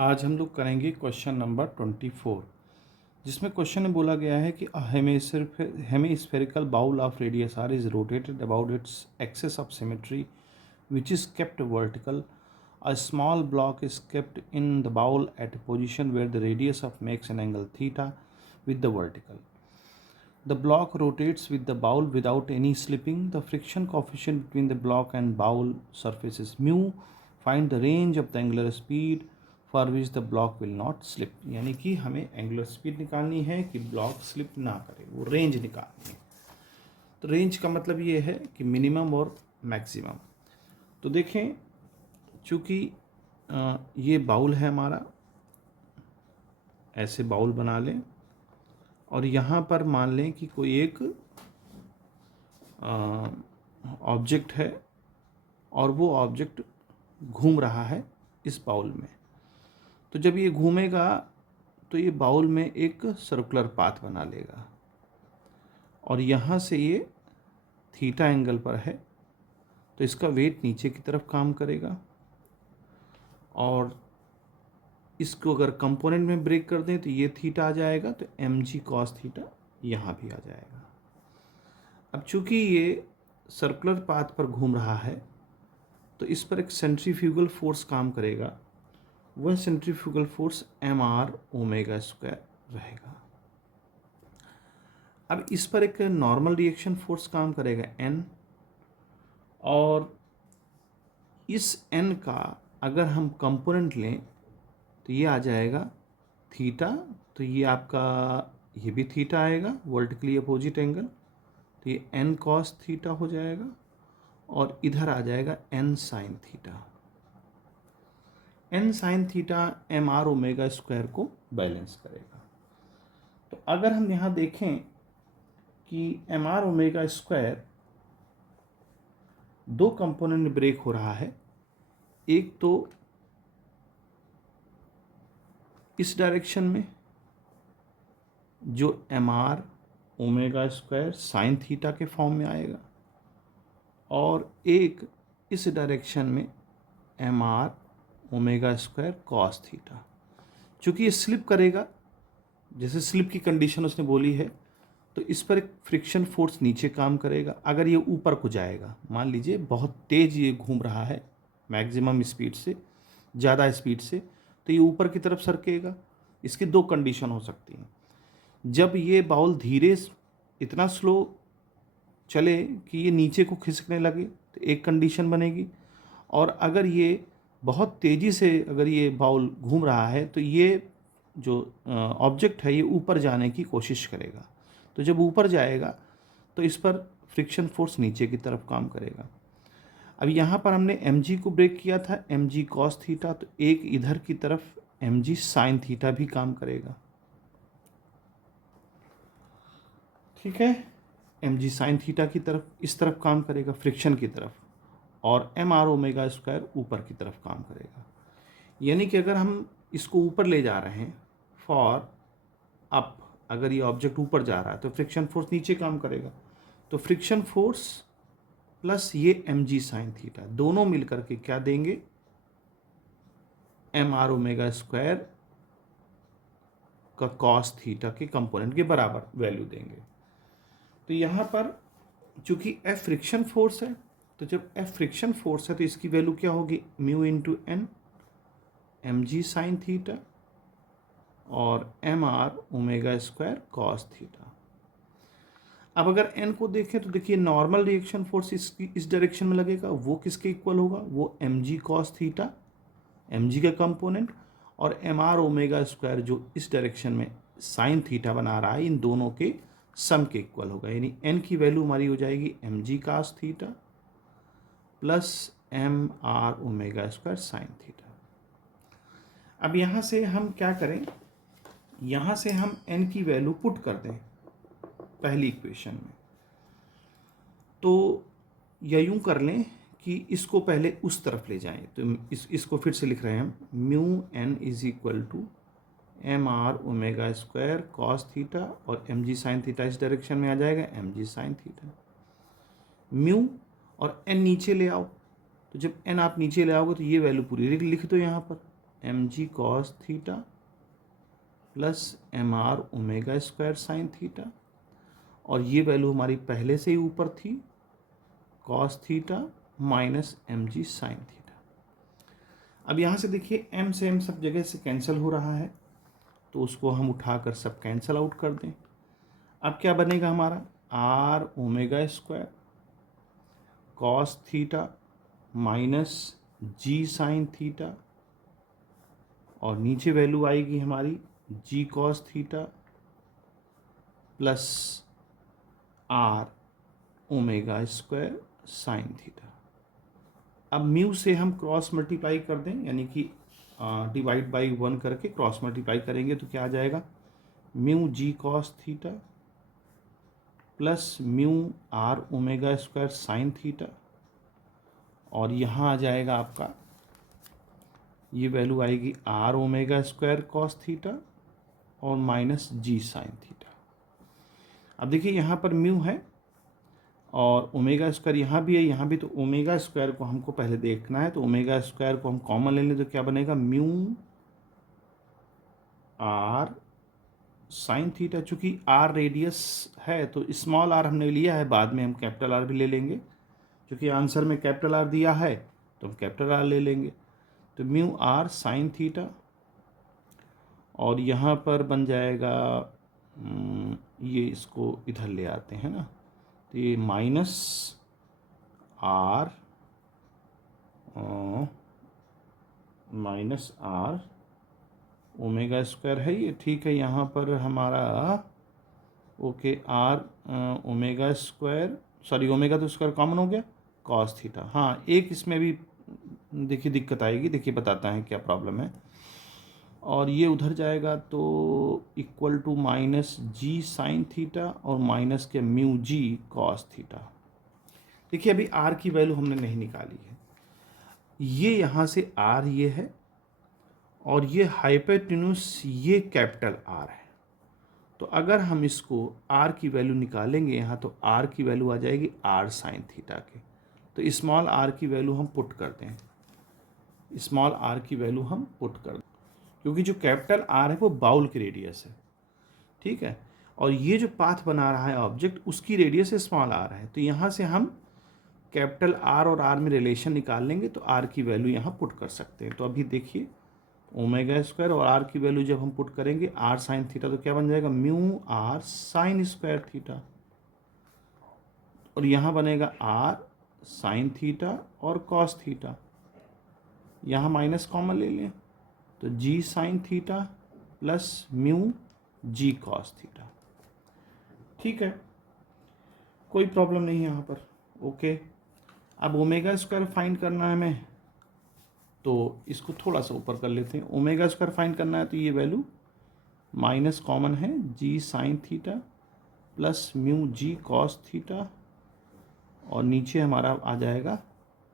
आज हम लोग करेंगे क्वेश्चन नंबर 24, जिसमें क्वेश्चन में बोला गया है कि hemispherical bowl of radius R is rotated about its axis of symmetry which is kept vertical. A small block is kept in the bowl at a position where the radius of makes an angle theta with the vertical. The block rotates with the bowl without any slipping. The friction coefficient between the block and bowl surface is mu. Find the range of the angular speed for which the block will not slip. यानी कि हमें angular speed निकालनी है कि block slip ना करे, वो range निकालनी है. तो रेंज का मतलब ये है कि मिनिमम और मैक्सिमम. तो देखें, चूँकि ये बाउल है हमारा, ऐसे बाउल बना लें और यहाँ पर मान लें कि कोई एक ऑब्जेक्ट है और वो ऑब्जेक्ट घूम रहा है इस बाउल में. तो जब ये घूमेगा तो ये बाउल में एक सर्कुलर पाथ बना लेगा और यहाँ से ये थीटा एंगल पर है, तो इसका वेट नीचे की तरफ काम करेगा. और इसको अगर कंपोनेंट में ब्रेक कर दें तो ये थीटा आ जाएगा, तो एम जी कॉस थीटा यहाँ भी आ जाएगा. अब चूंकि ये सर्कुलर पाथ पर घूम रहा है तो इस पर एक सेंट्रीफ्यूगल फोर्स काम करेगा. वह centrifugal force M are omega square रहेगा. अब इस पर एक नॉर्मल रिएक्शन फोर्स काम करेगा एन, और इस एन का अगर हम कंपोनेंट लें तो ये आ जाएगा थीटा. तो ये आपका ये भी थीटा आएगा, वर्टिकली अपोजिट एंगल, तो ये एन कॉस थीटा हो जाएगा और इधर आ जाएगा N sine theta. N sine theta M are omega square को बैलेंस करेगा. तो अगर हम यहाँ देखें कि एम आर ओमेगा स्क्वायर दो कंपोनेंट में ब्रेक हो रहा है. एक तो इस डायरेक्शन में जो M are omega square sine theta के फॉर्म में आएगा, और एक इस डायरेक्शन में M are omega square cos theta. चूँकि ये स्लिप करेगा, जैसे स्लिप की कंडीशन उसने बोली है, तो इस पर एक फ्रिक्शन फोर्स नीचे काम करेगा. अगर ये ऊपर को जाएगा, मान लीजिए बहुत तेज़ ये घूम रहा है मैक्सिमम स्पीड से, ज़्यादा स्पीड से, तो ये ऊपर की तरफ सरकेगा. इसकी दो कंडीशन हो सकती हैं. जब ये बाउल धीरे इतना स्लो चले कि ये नीचे को खिसकने लगे तो एक कंडीशन बनेगी, और अगर ये बहुत तेज़ी से अगर ये बाउल घूम रहा है तो ये जो ऑब्जेक्ट है ये ऊपर जाने की कोशिश करेगा. तो जब ऊपर जाएगा तो इस पर फ्रिक्शन फोर्स नीचे की तरफ काम करेगा. अब यहाँ पर हमने एम जी को ब्रेक किया था, एम जी कॉस थीटा, तो एक इधर की तरफ एम जी साइन थीटा भी काम करेगा. ठीक है, एम जी साइन थीटा की तरफ इस तरफ काम करेगा फ्रिक्शन की तरफ, और एम आर ओमेगा स्क्वायर ऊपर की तरफ काम करेगा. यानी कि अगर हम इसको ऊपर ले जा रहे हैं फॉर अप, अगर ये ऑब्जेक्ट ऊपर जा रहा है तो फ्रिक्शन फोर्स नीचे काम करेगा. तो फ्रिक्शन फोर्स प्लस ये एम जी साइन थीटा दोनों मिलकर के क्या देंगे, एम आर ओमेगा स्क्वायर का कॉस थीटा के कंपोनेंट के बराबर वैल्यू देंगे. तो यहाँ पर चूंकि एफ फ्रिक्शन फोर्स है, तो जब एफ फ्रिक्शन फोर्स है तो इसकी वैल्यू क्या होगी, म्यू इंटू एन एम जी साइन थीटा और m are omega square cos theta. अब अगर एन को देखें तो देखिए नॉर्मल रिएक्शन फोर्स इस डायरेक्शन में लगेगा, वो किसके इक्वल होगा, वो एम जी कॉस थीटा, एम जी का कंपोनेंट, और एम आर ओमेगा स्क्वायर जो इस डायरेक्शन में साइन थीटा बना रहा है, इन दोनों के सम के इक्वल होगा. यानी एन की वैल्यू हमारी हो जाएगी M ji cos theta plus M are omega square sine theta. अब यहाँ से हम क्या करें, यहाँ से हम एन की वैल्यू पुट कर दें पहली इक्वेशन में. तो या यूँ कर लें कि इसको पहले उस तरफ ले जाएं. तो इसको फिर से लिख रहे हैं हम, mu N is equal to M are omega square cos theta, और एम जी साइन थीटा इस डायरेक्शन में आ जाएगा एम जी साइन थीटा. म्यू और एन नीचे ले आओ, तो जब एन आप नीचे ले आओगे तो ये वैल्यू पूरी लिख दो यहाँ पर. M ji cos theta plus M are omega square sine theta, और ये वैल्यू हमारी पहले से ही ऊपर थी, कॉस थीटा माइनस एम जी साइन थीटा। अब यहाँ से देखिए एम से एम सब जगह से कैंसिल हो रहा है, तो उसको हम उठाकर सब कैंसिल आउट कर दें। अब क्या बनेगा हमारा, r omega square cos theta minus जी साइन थीटा, और नीचे वैल्यू आएगी हमारी g cos theta plus r omega square sine theta. अब म्यू से हम क्रॉस मल्टीप्लाई कर दें, यानी कि डिवाइड बाई 1 करके क्रॉस मल्टीप्लाई करेंगे तो क्या आ जाएगा, mu G cos theta plus mu R omega square sine theta, और यहाँ आ जाएगा आपका, ये वैल्यू आएगी R omega square cos theta और माइनस जी साइन थीटा। अब देखिए यहाँ पर म्यू है और ओमेगा स्क्वायर यहाँ भी है, यहाँ भी, तो ओमेगा स्क्वायर को हमको पहले देखना है, तो ओमेगा स्क्वायर को हम कॉमन ले लें तो क्या बनेगा, म्यू आर साइन थीटा। चूँकि आर रेडियस है तो स्मॉल आर हमने लिया है, बाद में हम कैपिटल आर भी ले लेंगे, क्योंकि आंसर में कैपिटल आर दिया है तो हम कैपिटल आर ले लेंगे। तो म्यू आर साइन थीटा, और यहाँ पर बन जाएगा, ये इसको इधर ले आते हैं ना, तो ये माइनस आर ओमेगा स्क्वायर है ये, ठीक है। यहाँ पर हमारा okay R omega square, sorry omega तो स्क्वायर कॉमन हो गया, कॉस थीटा। हाँ, एक इसमें भी देखिए दिक्कत आएगी, देखिए बताता है क्या प्रॉब्लम है। और ये उधर जाएगा तो equal to minus ji sine theta और माइनस के म्यू जी कॉस थीटा। देखिए अभी आर की वैल्यू हमने नहीं निकाली है, ये यहाँ से आर ये है, और ये हाइपोटेन्यूस ये कैपिटल आर है। तो अगर हम इसको आर की वैल्यू निकालेंगे यहाँ, तो आर की वैल्यू आ जाएगी आर साइन थीटा के। तो स्मॉल आर की वैल्यू हम पुट कर दें, स्मॉल आर की वैल्यू हम पुट कर दें, क्योंकि जो कैपिटल आर है वो बाउल की रेडियस है, ठीक है। और ये जो पाथ बना रहा है ऑब्जेक्ट, उसकी रेडियस स्मॉल आर है। तो यहाँ से हम कैपिटल आर और आर में रिलेशन निकाल लेंगे तो आर की वैल्यू यहाँ पुट कर सकते हैं। तो अभी देखिए ओमेगा स्क्वायर और आर की वैल्यू जब हम पुट करेंगे आर साइन थीटा, तो क्या बन जाएगा, mu R sine square theta, और यहाँ बनेगा आर साइन थीटा और कॉस थीटा। यहाँ माइनस कॉमन ले लें तो G sine theta plus mu G cos theta, ठीक है, कोई प्रॉब्लम नहीं है यहाँ पर। ओके, अब ओमेगा स्क्वायर फाइंड करना है हमें, तो इसको थोड़ा सा ऊपर कर लेते हैं। ओमेगा स्क्वायर फाइंड करना है तो ये वैल्यू माइनस कॉमन है, G sine theta plus mu G cos theta, और नीचे हमारा आ जाएगा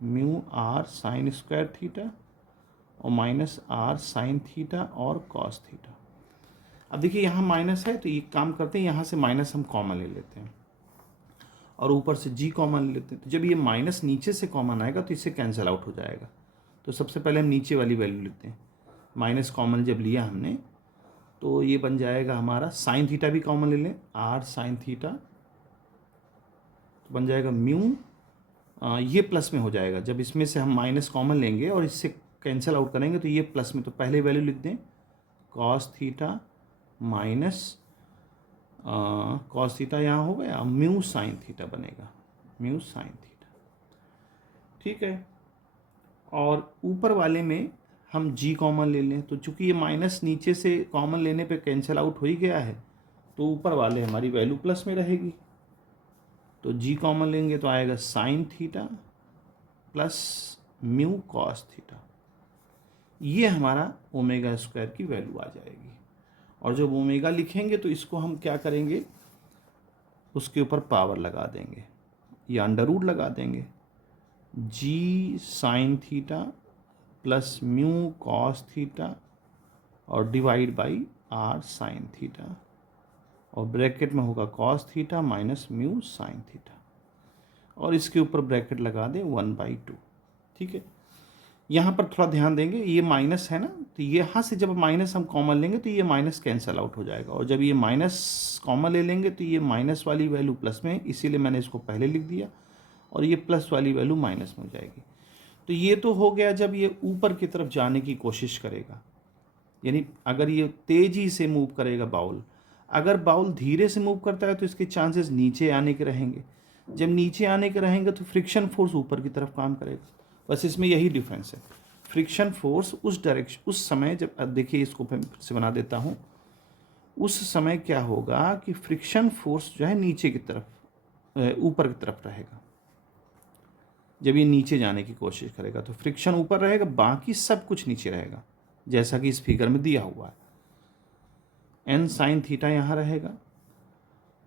mu R sine square theta और माइनस आर साइन थीटा और कॉस थीटा। अब देखिए यहाँ माइनस है, तो ये काम करते हैं, यहाँ से माइनस हम कॉमन ले लेते हैं और ऊपर से जी कॉमन ले लेते हैं। तो जब ये माइनस नीचे से कॉमन आएगा तो इससे कैंसिल आउट हो जाएगा। तो सबसे पहले हम नीचे वाली वैल्यू लेते हैं, माइनस कॉमन जब लिया हमने तो ये बन जाएगा हमारा, साइन थीटा भी कॉमन ले लें, आर साइन थीटा, तो बन जाएगा म्यू, ये प्लस में हो जाएगा। जब इसमें से हम माइनस कॉमन लेंगे और इससे कैंसिल आउट करेंगे तो ये प्लस में, तो पहले वैल्यू लिख दें cos theta minus cos theta, यहाँ हो गया म्यू साइन थीटा बनेगा, म्यू साइन थीटा, ठीक है। और ऊपर वाले में हम जी कॉमन ले लें, तो चूंकि ये माइनस नीचे से कॉमन लेने पे कैंसिल आउट हो ही गया है, तो ऊपर वाले हमारी वैल्यू प्लस में रहेगी। तो जी कॉमन लेंगे तो आएगा sign theta plus mu cos theta, ये हमारा ओमेगा स्क्वायर की वैल्यू आ जाएगी। और जब ओमेगा लिखेंगे तो इसको हम क्या करेंगे, उसके ऊपर पावर लगा देंगे या अंडर रूट लगा देंगे, g sine theta plus mu cos theta और divide by r sine theta, और ब्रैकेट में होगा cos theta minus mu sine theta, और इसके ऊपर ब्रैकेट लगा दें 1/2, ठीक है। यहाँ पर थोड़ा ध्यान देंगे, ये माइनस है ना, तो ये यहाँ से जब माइनस हम कॉमन लेंगे तो ये माइनस कैंसिल आउट हो जाएगा, और जब ये माइनस कॉमन ले लेंगे तो ये माइनस वाली वैल्यू प्लस में, इसीलिए मैंने इसको पहले लिख दिया, और ये प्लस वाली वैल्यू माइनस में हो जाएगी। तो ये तो हो गया जब ये ऊपर की तरफ जाने की कोशिश करेगा, यानी अगर ये तेज़ी से मूव करेगा बाउल, अगर बाउल धीरे से मूव करता है तो इसके चांसेस नीचे आने के रहेंगे, जब नीचे आने के रहेंगे तो फ्रिक्शन फोर्स ऊपर की तरफ काम करेगा। बस इसमें यही डिफरेंस है। फ्रिक्शन फोर्स उस डायरेक्शन, उस समय जब, देखिए इसको फिर से बना देता हूँ, उस समय क्या होगा कि फ्रिक्शन फोर्स जो है नीचे की तरफ, ऊपर की तरफ रहेगा। जब ये नीचे जाने की कोशिश करेगा तो फ्रिक्शन ऊपर रहेगा, बाकी सब कुछ नीचे रहेगा, जैसा कि इस फिगर में दिया हुआ है। एन साइन थीटा यहाँ रहेगा,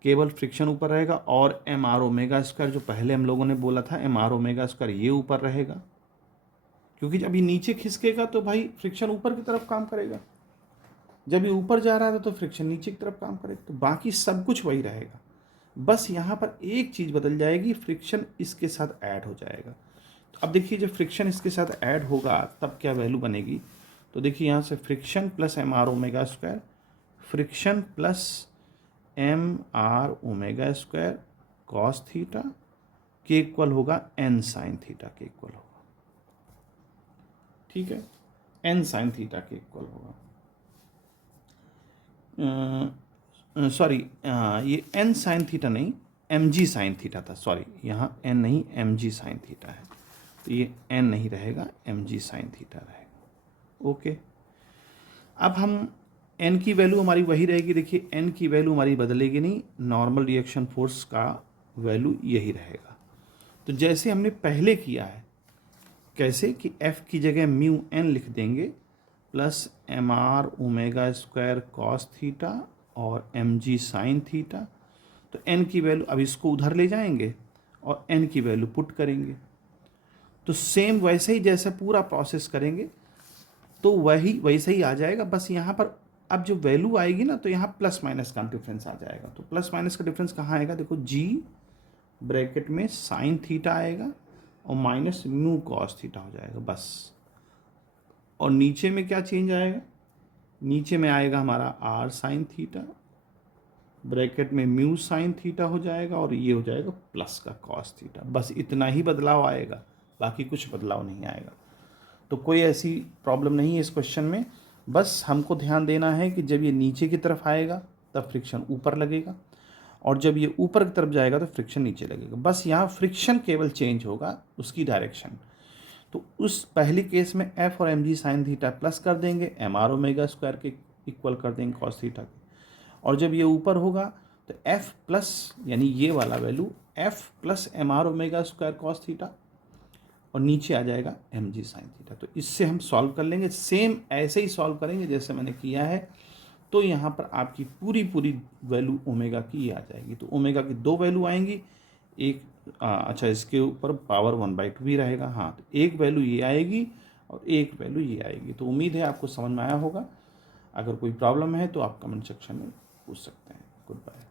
केवल फ्रिक्शन ऊपर रहेगा, और एम आर ओमेगा स्क्वायर जो पहले हम लोगों ने बोला था, एम आर ओमेगा स्क्वायर ये ऊपर रहेगा, क्योंकि जब ये नीचे खिसकेगा तो भाई फ्रिक्शन ऊपर की तरफ काम करेगा, जब ये ऊपर जा रहा था तो फ्रिक्शन नीचे की तरफ काम करेगा, तो बाकी सब कुछ वही रहेगा। बस यहाँ पर एक चीज़ बदल जाएगी, फ्रिक्शन इसके साथ ऐड हो जाएगा। तो अब देखिए जब फ्रिक्शन इसके साथ ऐड होगा तब क्या वैल्यू बनेगी, तो देखिए यहाँ से friction plus M are omega square, friction plus M are omega square cos theta के इक्वल होगा एन साइन थीटा के इक्वल होगा। ठीक है, एन साइन थीटा के इक्वल होगा। सॉरी, ये एन साइन थीटा नहीं, एम जी साइन थीटा था, सॉरी यहाँ एन नहीं एम जी साइन थीटा है, तो ये एन नहीं रहेगा, एम जी साइन थीटा रहेगा। ओके, अब हम एन की वैल्यू हमारी वही रहेगी, देखिए एन की वैल्यू हमारी बदलेगी नहीं, नॉर्मल रिएक्शन फोर्स का वैल्यू यही रहेगा। तो जैसे हमने पहले किया है, कैसे कि एफ की जगह म्यू एन लिख देंगे plus M are omega square cos theta और एम जी साइन थीटा, तो एन की वैल्यू अब इसको उधर ले जाएंगे और एन की वैल्यू पुट करेंगे, तो सेम वैसे ही जैसे पूरा प्रोसेस करेंगे तो वही वैसे ही आ जाएगा। बस यहाँ पर अब जो वैल्यू आएगी ना, तो यहाँ प्लस माइनस का डिफरेंस आ जाएगा। तो प्लस माइनस का डिफरेंस कहाँ आएगा, देखो जी ब्रैकेट में साइन थीटा आएगा और माइनस म्यू कॉस थीटा हो जाएगा बस। और नीचे में क्या चेंज आएगा, नीचे में आएगा हमारा आर साइन थीटा ब्रैकेट में म्यू साइन थीटा हो जाएगा, और ये हो जाएगा प्लस का कॉस थीटा। बस इतना ही बदलाव आएगा, बाकी कुछ बदलाव नहीं आएगा। तो कोई ऐसी प्रॉब्लम नहीं है इस क्वेश्चन में। बस हमको ध्यान देना है कि जब ये नीचे की तरफ आएगा तब फ्रिक्शन ऊपर लगेगा, और जब ये ऊपर की तरफ जाएगा तो फ्रिक्शन नीचे लगेगा। बस यहाँ फ्रिक्शन केवल चेंज होगा, उसकी डायरेक्शन। तो उस पहले केस में एफ और एम जी साइन थीटा प्लस कर देंगे, एम आर ओमेगा स्क्वायर के इक्वल कर देंगे कॉस थीटा के, और जब ये ऊपर होगा तो एफ प्लस यानी ये वाला value F plus M are omega square cos theta, और नीचे आ जाएगा एम जी साइन थीटा। तो इससे हम सॉल्व कर लेंगे, सेम ऐसे ही सॉल्व करेंगे जैसे मैंने किया है। तो यहाँ पर आपकी पूरी वैल्यू ओमेगा की आ जाएगी। तो ओमेगा की दो वैल्यू आएंगी, एक अच्छा इसके ऊपर पावर 1/2 भी रहेगा, हाँ, तो एक वैल्यू ये आएगी और एक वैल्यू ये आएगी। तो उम्मीद है आपको समझ में आया होगा। अगर कोई प्रॉब्लम है तो आप कमेंट सेक्शन में पूछ सकते हैं। Good bye.